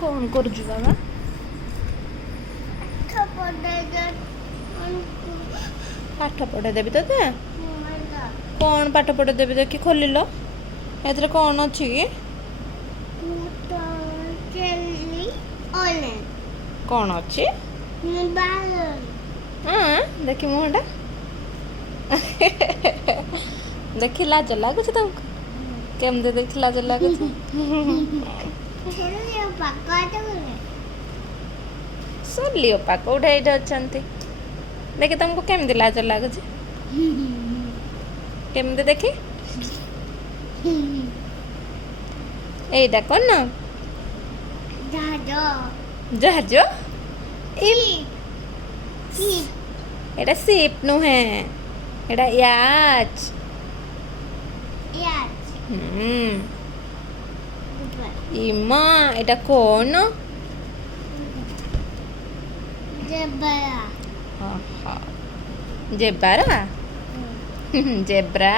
कौन कर बाबा पाठ पढ़े देवी ते कौन पाठ पढ़े देवी देखी खोल एथरे कौन अच्छी कि कौन अच्छी हाँ देखी मुहटा देखी लाज लगुच तुमको केमती देखी लाज लगुच सोली ओपा कौटा ये अच्छा देखी तुमको केमती लाज लगुच केमती देखी एटा कौन जहाज एटा सीप नुहे एटा याच इमा एटा कौन जेब्रा जेब्रा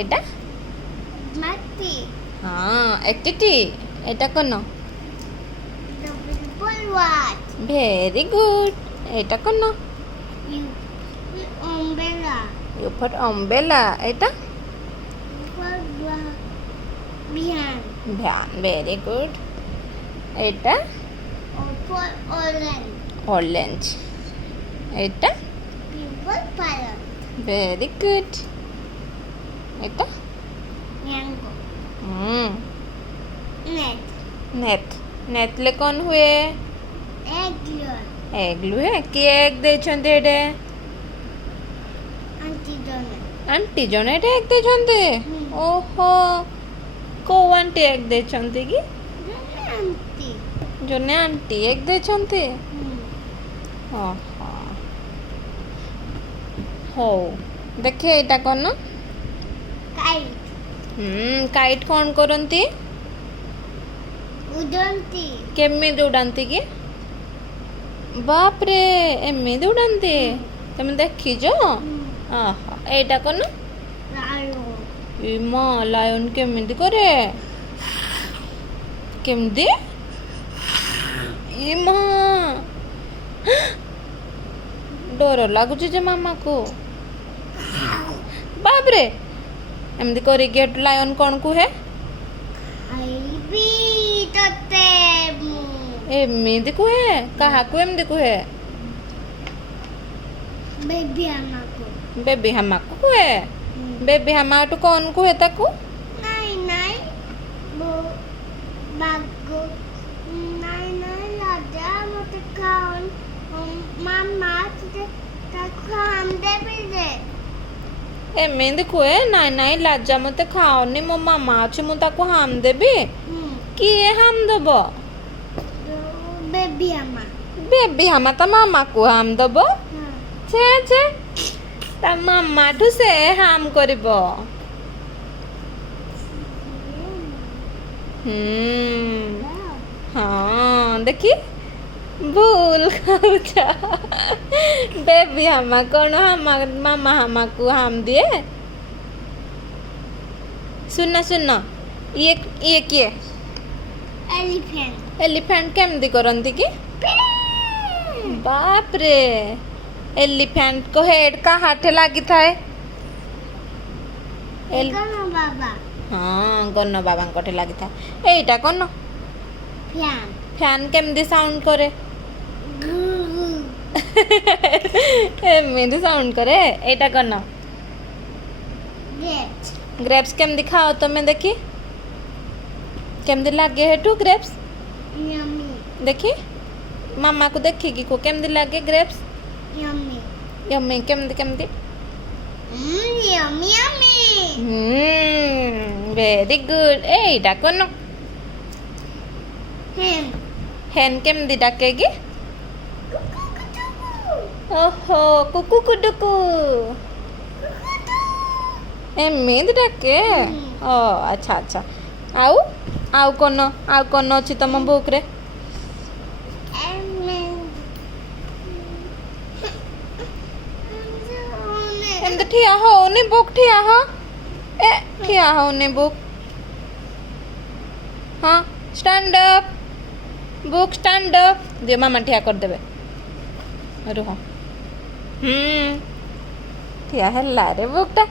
एटा हाँ एक्टिटी एटा कौन भेरी गुड एटा कौन यू फॉर अम्ब्रेला एटा ध्यान वेरी गुड एटा ऑरेंज एटा वेरी गुड एटा नेट नेट ले कौन हुए एग लुहे कि एग दे छंदे एडे आंटी जने एडे एग दे छंदे ओहो को आंटी एग दे छंदे कि जने आंटी एग दे छंदे ओहो हो देखे एटा कोन काइट कौन करंती उड़ंती केमिति उड़ाती कि बाप रे एमिति उड़ाती तुम देखीज एटा कौन इमा लायन केमिति करे केमिति इमा डर लगुच जे मामा को बाप रे एमती करिके लायन कौन कुहे एमती कुहे कहा को एमती कुहे बेबी हमा को कुहे बेबी हमा तो कौन कुहे ताकू एमती कुहे नाई नाई लाजा मते खाओनी मो मामा अच्छे मु ताकू हाम देबी किए हाम दब बेबी हमा ता मामा को हाम दब छे छे ता मामा ठू से हाम करिबो हाँ देखी भूल खाऊचा बेबी हमा कौन हमा मामा हमा को हाम दिए सुनना सुनना ये किए एलिफेंट केमती करंती कि बाप रे एलिफेंट को हेड का हाथे लगी था हाँ गन्न बाबा कोठे लगी था एटा कौन फैन केमती साउंड करे एमती साउंड करे एटा कौन ग्रेप्स केमती खाओ तुम्हें देखी केमती लगे हेटू ग्रेप्स देखी मामा को देखी कि को केमती लगे ग्रेप्स यम्मी केमती केमती वेरी गुड एटा कौन हेन केमती डाकेगी ओहो कुकु कुडुकु एमती डाके ओ अच्छा अच्छा आउ कौन अच्छी तुम बुक रे एमती ठिया होनी बुक ठिया हो ए ठिया होनी बुक हाँ stand up book stand up दियो मामा ठिया कर देबे रुह ठिया हल्ला रे बुकटा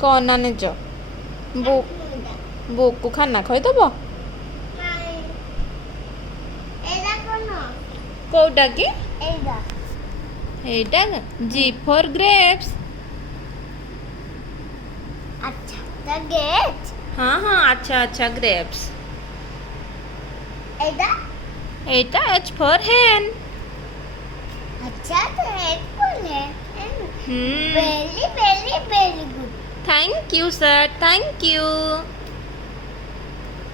कौन आने जो बुक बुक को खाना खई दबो कोटा की एटा जी फॉर ग्रेप्स अच्छा द गेट हाँ हाँ अच्छा अच्छा ग्रेप्स एदा एटा एच फॉर हैन अच्छा तो हेड बोले very very very good thank you sir thank you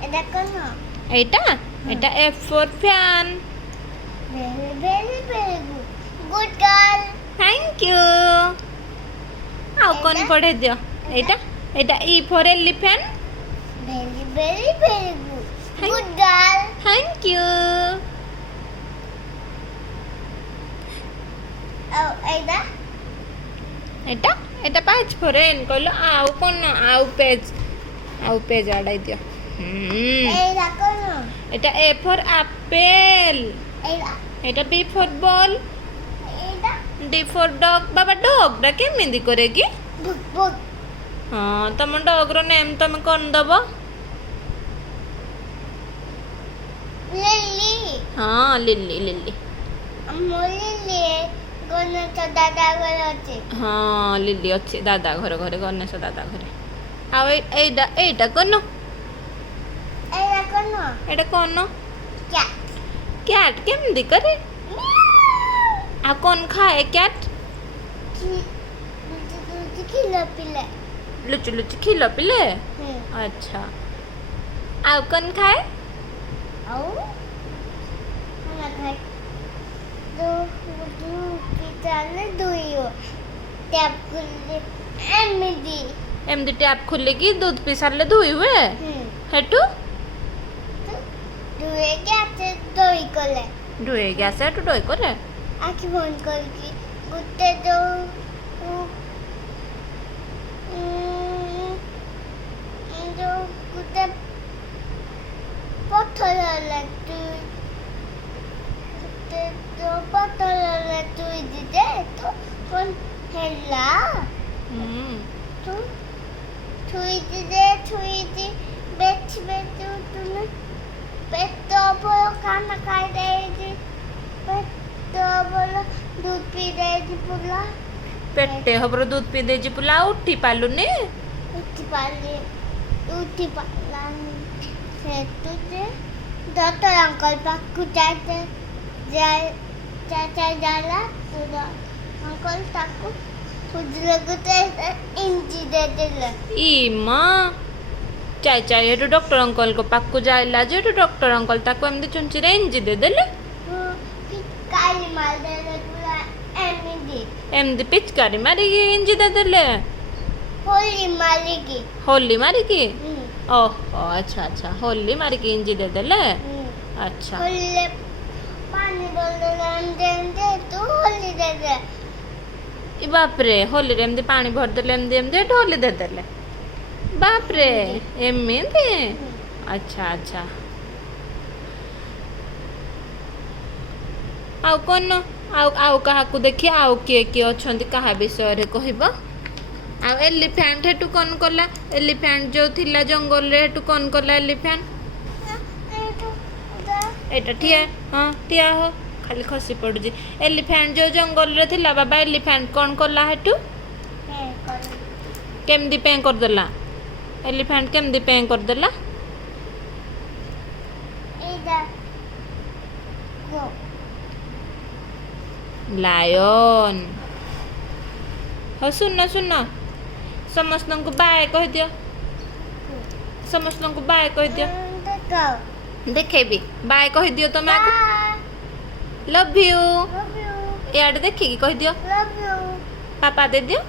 एदा कोनो एटा एटा F for fan very very very good good girl thank you आओ कौन पढ़े दियो एटा एटा E for elephant very very very good good girl thank you एदा एटा एटा page for an कहलो आओ कौन आओ पेज आड़ाई दियो एदा कोनो एटा ए फॉर एप्पल एदा एटा बी फॉर बॉल एदा D for dog Baba dog डा केमिंदी करेगी बुक बुक हाँ तुम डॉग रो नेम तुम कौन दबो लिली हाँ लिली लिली लिली कोनो तो दादा घर ଅଛି हाँ लिली अच्छी दादा घर घरे गणेश दादा घरे आओ एटा एटा कौन एदा कोनो एटा कौन क्या कैट केमिंदी करे आ कौन खाए कैट खिला पिला लुचु लुचु खिलो पिले अच्छा आओ कौन खाए आओ खाना खाए दो पिताले दुइयो टैप खुले एमडी एमदी टैप खुलेगी दूध पी सारे धोई हुए हेटू दुए गैसे दोई कोले धोए गैस हेटू डोई करे आखि बंद करके गुट्टे दो जो गुट्टे पत्थर लगते गुट्टे जो पत्थर लगते दीदे तो कौन हेला तो छुई दीदे बेच तूने पेट बोलो खाना खाई देगी पेट बोलो दूध पी देगी पुला पेटे हबरो दूध पी देजी पुला उठी पालुनी उठी पाला से तुझे डॉक्टर अंकल पाकू जाते चाचा जाला तो अंकल ताकू खुद लगते इंजी दे दिले ई माँ चाय चाय हेटू डॉक्टर अंकल को पाकू जाइला जे हेटू डॉक्टर अंकल ताको एमदी चुंची रेंजी दे देले काली मार दे पुला एमडी एमदी पिचकारी मारी इंजी दे देले होली मारी की ओह अच्छा अच्छा होली मारी की इंजी दे देले अच्छा होली पानी दे तू होली दे दे ई बाप रे होली रे एमदी पानी भर देले एमदी होली दे देले बाप रे एमदी अच्छा अच्छा आउ कौन आउ कहा देखी आउ किए किए अच्छा क्या विषय कहब आ एलिफेंट हेटू कौन कला एलिफेंट जो थिला जंगल रे हेटू कौन कला एलिफेंट एटा ठिया हाँ ठिया हो खाली खसी पड़ुजी एलिफेंट जो जंगल रे थिला बाबा एलिफेंट कौन कला हेटू केमदी पे कर देला एलिफेंट केमदी पे कर देला लायन हो सुन समस्त को बाय कह दियो समस्त को बाय कह दियो देखेबी बाय कह दियो तुम लव यू यार देखी कह दियो पापा दे दियो